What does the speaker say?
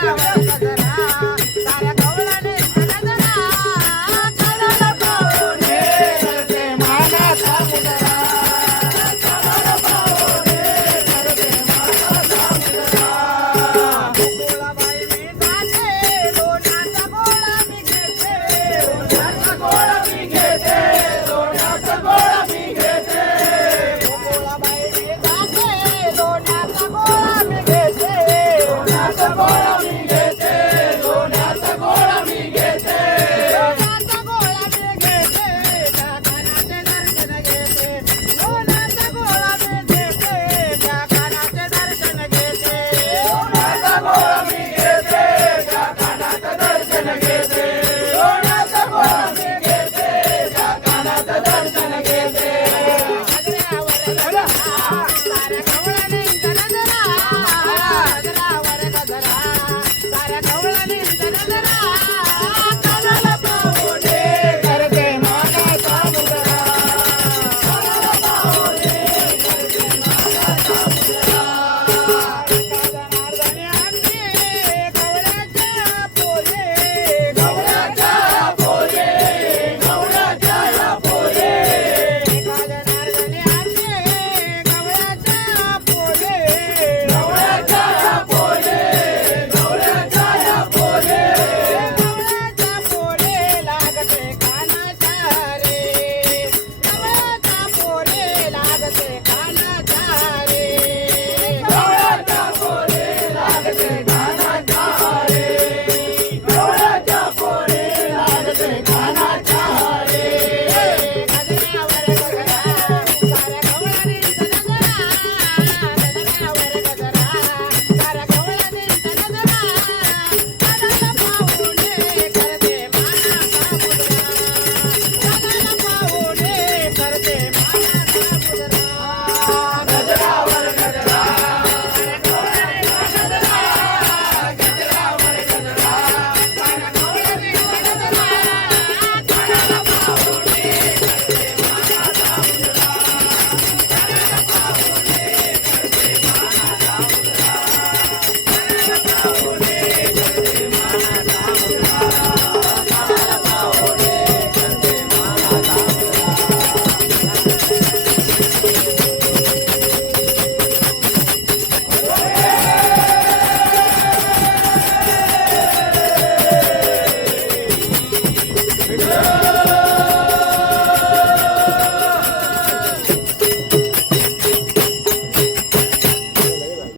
Yeah.